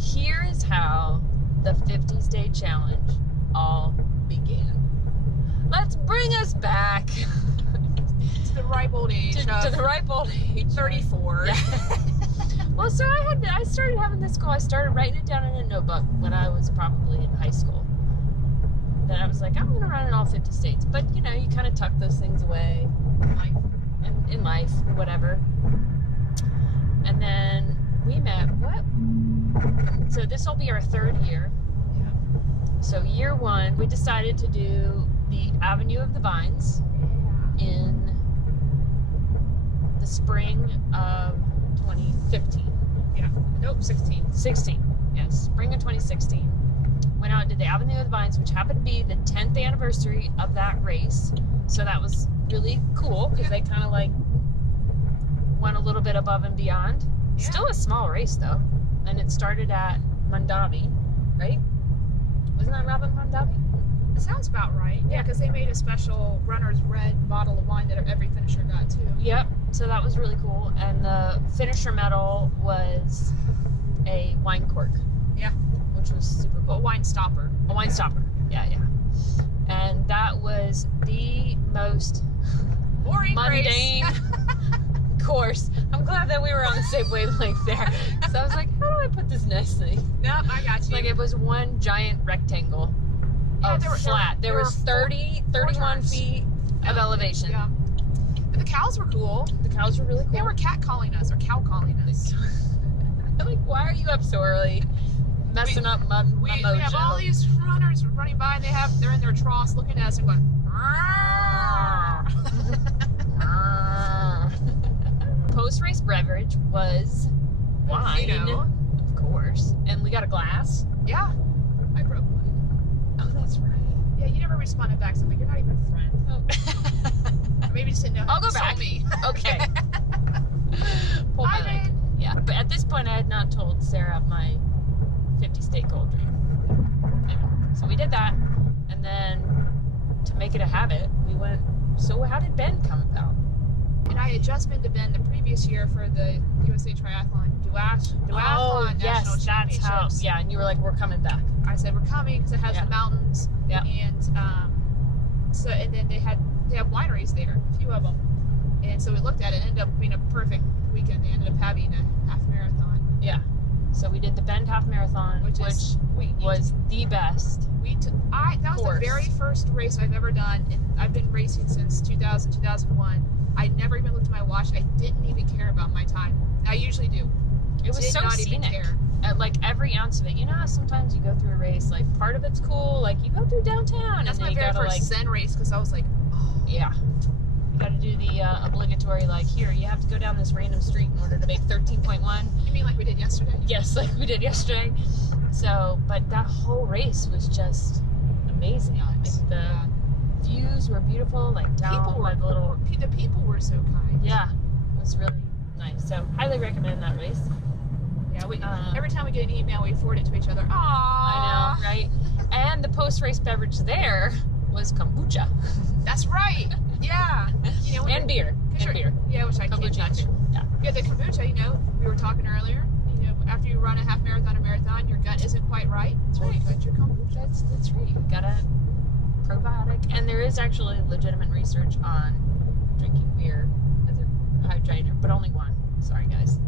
here is how the 50s Day Challenge all began. Let's bring us back to the ripe old age. To the ripe old age. 34. Yeah. Well, so I started having this goal. I started writing it down in a notebook when I was probably in high school. Then I was like, I'm going to run in all 50 states. But, you know, you kind of tuck those things away in life, whatever. And then we met, so this will be our 3rd year. Yeah. So year 1, we decided to do the Avenue of the Vines in the spring of 2015. Yeah. Nope, 16. 16. Yes, spring of 2016. Went out and did the Avenue of the Vines, which happened to be the 10th anniversary of that race. So that was really cool because they kind of like went a little bit above and beyond. Yeah. Still a small race though. And it started at Mondavi, right? Wasn't that Robin Mondavi? It sounds about right. Yeah, because they made a special runner's red bottle of wine that every finisher got too. Yep. So that was really cool. And the finisher medal was a wine cork. Yeah. Which was super cool. A wine stopper. A wine stopper. Yeah, yeah. And that was the most boring mundane course. I'm glad that we were on the same wavelength there. So I was like, how do I put this nicely? Nope, I got you. Like it was one giant rectangle of flat. There was 31 feet of elevation. Yeah. But the cows were cool. The cows were really cool. They were catcalling us or cow calling us. I'm like, why are you up so early? Messing up my we have all these runners running by and they're in their troughs looking at us and going Post-race beverage was wine, of course, and we got a glass. Yeah, I broke one. Oh, that's right. Yeah, you never responded back, so I'm like, you're not even a friend. Oh. Or maybe just didn't know how I'll go to back. me. Okay. Pull my leg. Yeah, but at this point I had not told Sarah my 50 state goal dream. Anyway, so we did that, and then to make it a habit, we went. So how did Ben come about? And I had just been to Ben the previous year for the USA Triathlon Duathlon National That's Championships. how. Yeah, and you were like, "We're coming back." I said, "We're coming" because it has the mountains. Yeah. And so, and then they have wineries there, a few of them. And so we looked at it. It ended up being a perfect weekend. They ended up having a half marathon. Yeah. So we did the Bend Half Marathon, which was the best. That was the very first race I've ever done, and I've been racing since 2000, 2001. I never even looked at my watch. I didn't even care about my time. I usually do. It was so scenic. At like every ounce of it. You know how sometimes you go through a race, like part of it's cool, like you go through downtown. That's and my very first Zen race because I was like, oh. Yeah. You got to do the obligatory, like, here, you have to go down this random street in order to make 13.1. You mean like we did yesterday? Yes, like we did yesterday. So, but that whole race was just amazing. Like the views were beautiful, like down the people were so kind. Yeah, it was really nice. So, highly recommend that race. Yeah, every time we get an email, we forward it to each other. Aww. I know, right? And the post-race beverage there was kombucha. That's right. Yeah. You know, and beer. Yeah, which I can't touch. Yeah, the kombucha, we were talking earlier. After you run a half marathon or marathon, your gut isn't quite right. That's right. You got your kombucha. That's right. You got a probiotic. And there is actually legitimate research on drinking beer as a hydrator, but only one. Sorry, guys.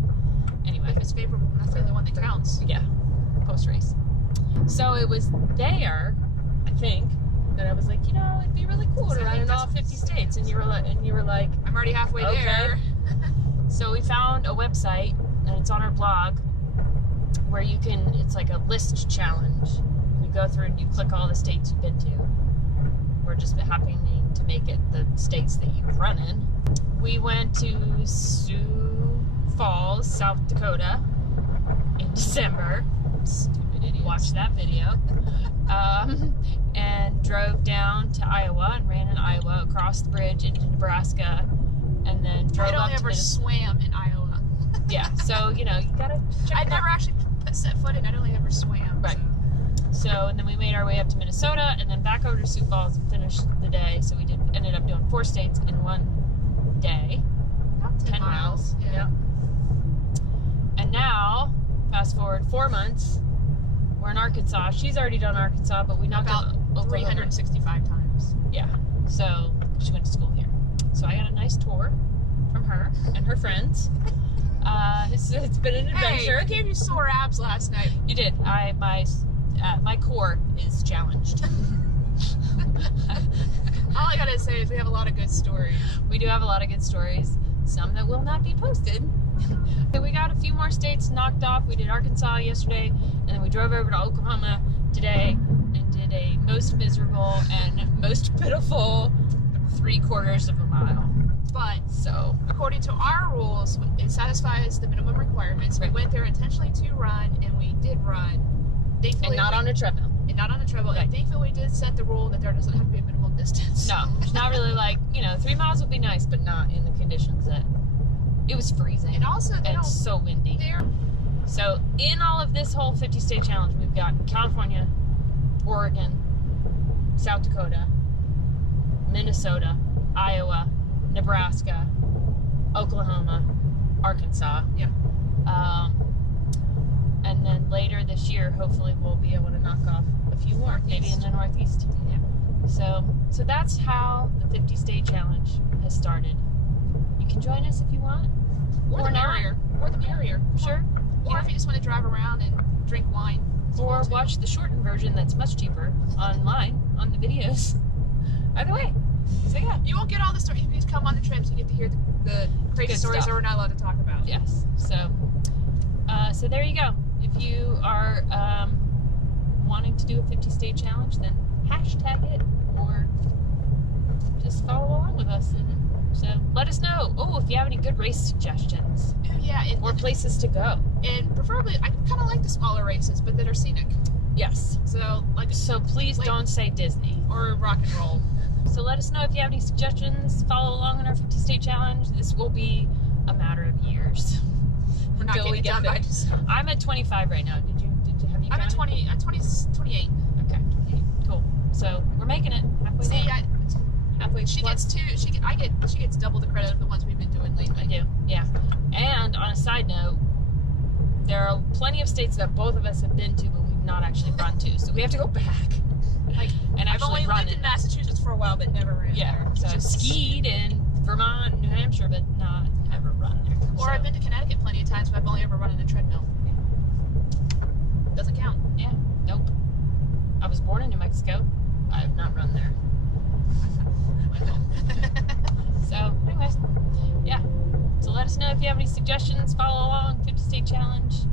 Anyway. If it's favorable, that's the only one that counts. Yeah. Post-race. So it was there, I think, that I was like, it'd be really cool to run in all 50 states. And you were like, I'm already halfway there. So we found a website, and it's on our blog, where it's like a list challenge. You go through and you click all the states you've been to. We're just happening to make it the states that you've run in. We went to Sioux Falls, South Dakota in December. Stupid idiot. Watched that video. And drove down to Iowa and ran in Iowa, across the bridge into Nebraska, and then drove up to I never swam in Iowa. Yeah, so, you gotta check I never actually set foot in. I only ever swam. Right. So, and then we made our way up to Minnesota, and then back over to Sioux Falls and finished the day. So we ended up doing 4 states in one day. About 10 miles. Yeah. And now, fast forward 4 months. We're in Arkansas. She's already done Arkansas, but we knocked out about 365 times. Yeah. So she went to school here. So I got a nice tour from her and her friends. It's been an adventure. Hey, I gave you sore abs last night. You did. My core is challenged. All I gotta say is we have a lot of good stories. We do have a lot of good stories. Some that will not be posted. We got a few more states knocked off. We did Arkansas yesterday, and then we drove over to Oklahoma today and did a most miserable and most pitiful 3/4 of a mile. But so, according to our rules, it satisfies the minimum requirements. We went there intentionally to run, and we did run. Thankfully, and not on a treadmill. And not on a treadmill. Right. And thankfully, we did set the rule that there doesn't have to be a minimum distance. No, it's not really like, 3 miles would be nice, but not in the conditions that it was freezing. And also, and so windy. So, in all of this whole 50-state challenge, we've got California, Oregon, South Dakota, Minnesota, Iowa, Nebraska, Oklahoma, Arkansas. Yeah. And then later this year, hopefully, we'll be able to knock off a few more, maybe in the Northeast. Yeah. So that's how the 50-state challenge has started. You can join us if you want. Or the merrier. Or the merrier. Sure. Or if you just want to drive around and drink wine. Or watch the shortened version that's much cheaper online on the videos. Either way. So yeah. You won't get all the stories. You just come on the trips, you get to hear the crazy stories that we're not allowed to talk about. Yes. So there you go. If you are wanting to do a 50-state challenge, then hashtag it or just follow along with us. So let us know. Oh, if you have any good race suggestions. Yeah. Or places to go. And preferably, I kind of like the smaller races, but that are scenic. Yes. So please don't say Disney. Or rock and roll. So let us know if you have any suggestions. Follow along in our 50-state challenge. This will be a matter of years. We're not getting it done by December. I'm at 25 right now. Did you have you I'm counted? at 28. Okay. Cool. So we're making it halfway there. Halfway. She gets double the credit of the ones we've been doing lately. I do. Yeah. And on a side note, there are plenty of states that both of us have been to, but we've not actually run to. So we have to go back. And I've only lived in Massachusetts for a while, but never ran there. So I've skied in Vermont, New Hampshire, but not ever run there. Or I've been to Connecticut plenty of times, but I've only ever run on a treadmill. Yeah. Doesn't count. Yeah. Nope. I was born in New Mexico. I have not run there. So, anyways, yeah. So let us know if you have any suggestions. Follow along, 50-state challenge.